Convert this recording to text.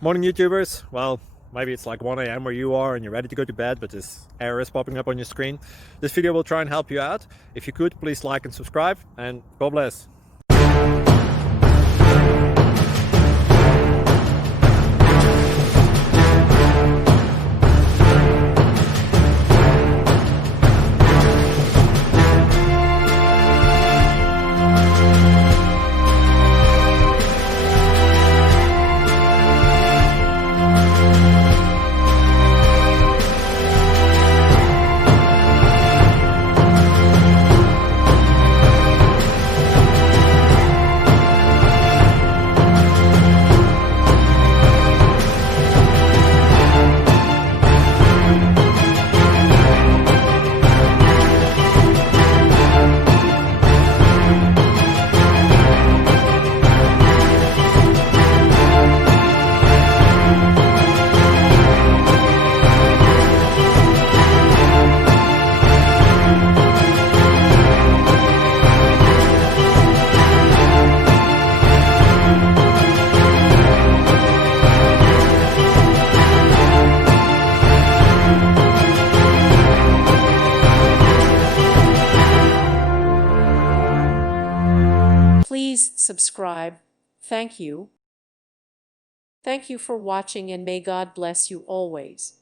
Morning, YouTubers. Well, maybe it's like 1 a.m. where you are and you're ready to go to bed, but this error is popping up on your screen. This video will try and help you out. If you could, please like and subscribe, and God bless. Please subscribe. Thank you. Thank you for watching, and may God bless you always.